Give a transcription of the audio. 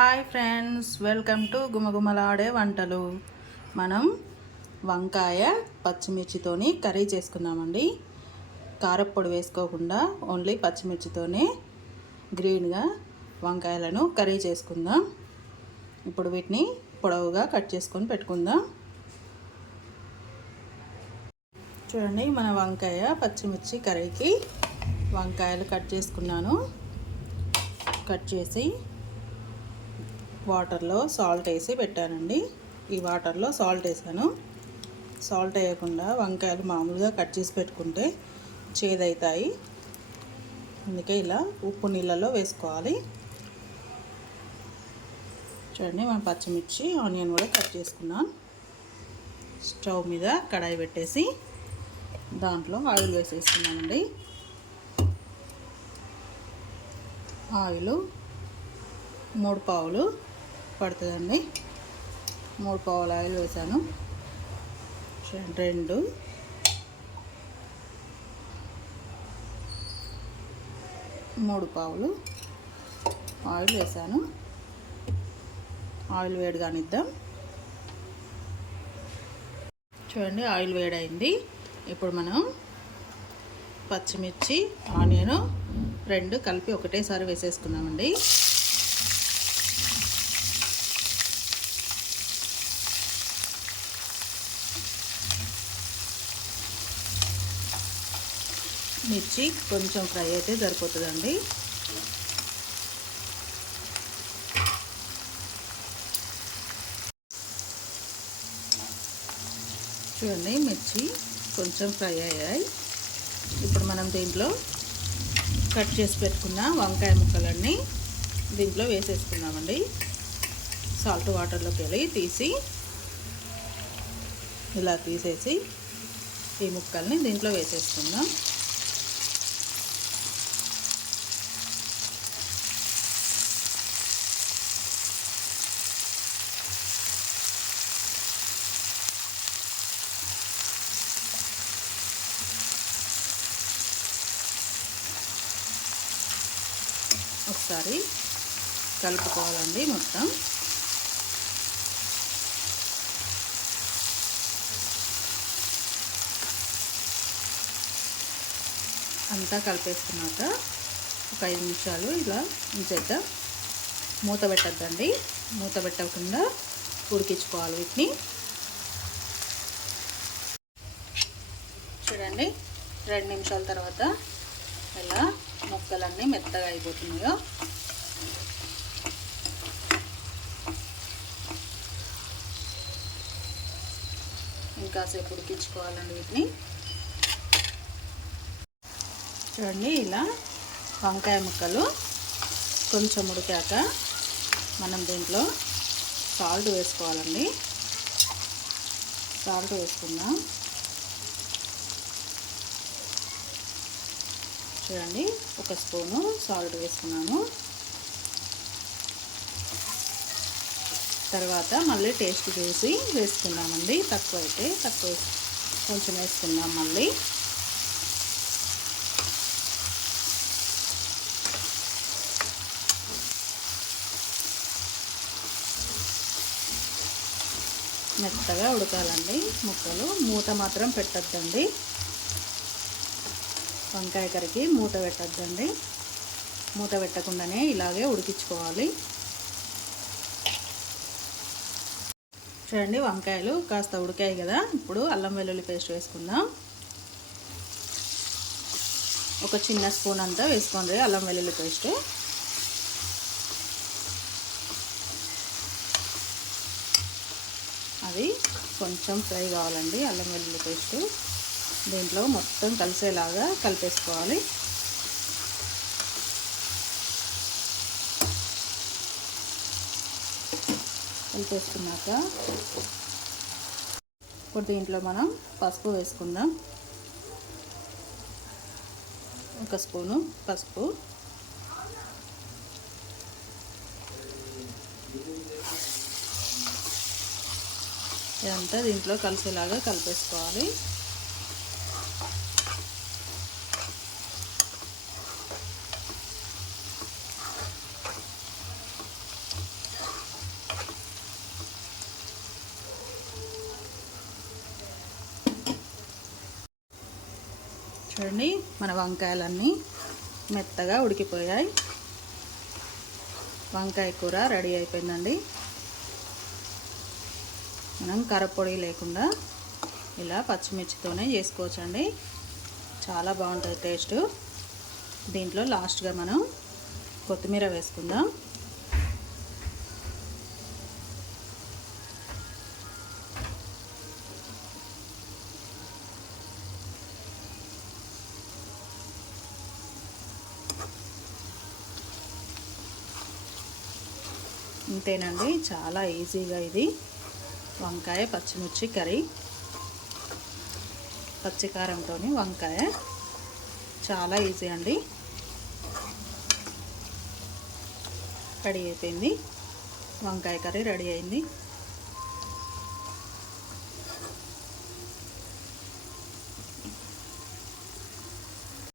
Hi friends, welcome to గుమగుమలాడే వంటలు. మనం వంకాయ పచ్చిమిర్చితోని కర్రీ చేసుకుందామండి. కారప్పొడి వేసుకోకుండా ఓన్లీ పచ్చిమిర్చితోనే గ్రీన్గా వంకాయలను కర్రీ చేసుకుందాం. ఇప్పుడు వీటిని పొడవుగా కట్ చేసుకొని పెట్టుకుందాం. చూడండి, మన వంకాయ పచ్చిమిర్చి కర్రీకి వంకాయలు కట్ చేసుకున్నాను. కట్ చేసి వాటర్లో సాల్ట్ వేసి పెట్టానండి. ఈ వాటర్లో సాల్ట్ వేసాను. సాల్ట్ వేయకుండా వంకాయలు మామూలుగా కట్ చేసి పెట్టుకుంటే చేదవుతాయి. అందుకే ఇలా ఉప్పు నీళ్ళలో వేసుకోవాలి. చూడండి, మనం పచ్చిమిర్చి ఆనియన్ కూడా కట్ చేసుకున్నాం. స్టవ్ మీద కడాయి పెట్టేసి దాంట్లో ఆయిల్ వేసేసుకున్నామండి. ఆయిల్ 3 పావులు పడుతుందండి. 3 పావులు ఆయిల్ వేసాను. 3 పావులు ఆయిల్ వేసాను. ఆయిల్ వేడిగానిద్దాం. చూడండి, ఆయిల్ వేడైంది. ఇప్పుడు మనం పచ్చిమిర్చి ఆనియన్ 2 కలిపి ఒకటేసారి వేసేసుకున్నామండి. మిర్చి కొంచెం ఫ్రై అయితే సరిపోతుందండి. చూడండి, మిర్చి కొంచెం ఫ్రై అయ్యాయి. ఇప్పుడు మనం దీంట్లో కట్ చేసి పెట్టుకున్న వంకాయ ముక్కలన్నీ దీంట్లో వేసేసుకున్నామండి. సాల్ట్ వాటర్లోకి వెళ్ళి తీసి ఇలా తీసేసి ఈ ముక్కల్ని దీంట్లో వేసేసుకుందాం. ఒకసారి కలుపుకోవాలండి మొత్తం. అంతా కలిపేసుకున్నాక ఒక 5 నిమిషాలు ఇలా ఉంచేద్దాం. మూత పెట్టద్దండి. మూత పెట్టకుండా ఉడికించుకోవాలి వీటిని. చూడండి, 2 నిమిషాల తర్వాత ఇలా ముక్కలన్నీ మెత్తగా అయిపోతున్నాయో. ఇంకాసేపు ఉడికించుకోవాలండి వీటిని. చూడండి, ఇలా వంకాయ ముక్కలు కొంచెం ఉడికాక మనం దీంట్లో సాల్ట్ వేసుకోవాలండి. సాల్ట్ వేసుకుందాం. చూడండి, 1 స్పూను సాల్ట్ వేసుకున్నాను. తర్వాత మళ్ళీ టేస్ట్ చూసి వేసుకున్నామండి. తక్కువ అయితే తక్కువ కొంచెం వేసుకుందాం మళ్ళీ. మెత్తగా ఉడకాలండి ముక్కలు. మూత మాత్రం పెట్టద్దండి. వంకాయ కర్రీకి మూత పెట్టద్దండి. మూత పెట్టకుండానే ఇలాగే ఉడికించుకోవాలి. చూడండి, వంకాయలు కాస్త ఉడికాయి కదా. ఇప్పుడు అల్లం వెల్లుల్లి పేస్ట్ వేసుకుందాం. ఒక చిన్న స్పూన్ అంతా వేసుకోండి అల్లం వెల్లుల్లి పేస్ట్. అది కొంచెం ఫ్రై కావాలండి. అల్లం వెల్లుల్లి పేస్ట్ దీంట్లో మొత్తం కలిసేలాగా కలిపేసుకోవాలి. కలిపేసుకున్నాక ఇప్పుడు దీంట్లో మనం పసుపు వేసుకుందాం. 1 స్పూను పసుపు. ఇదంతా దీంట్లో కలిసేలాగా కలిపేసుకోవాలి. చూడండి మన వంకాయలన్నీ మెత్తగా ఉడికిపోయాయి. వంకాయ కూర రెడీ అయిపోయిందండి. మనం కారపొడి లేకుండా ఇలా పచ్చిమిర్చితోనే చేసుకోవచ్చండి. చాలా బాగుంటుంది టేస్ట్. దీంట్లో లాస్ట్గా మనం కొత్తిమీర వేసుకుందాం. ఇంతేనండి, చాలా ఈజీగా ఇది వంకాయ పచ్చిమిర్చి కర్రీ, పచ్చికారంతో వంకాయ చాలా ఈజీ అండి. రెడీ అయిపోయింది, వంకాయ కర్రీ రెడీ అయింది.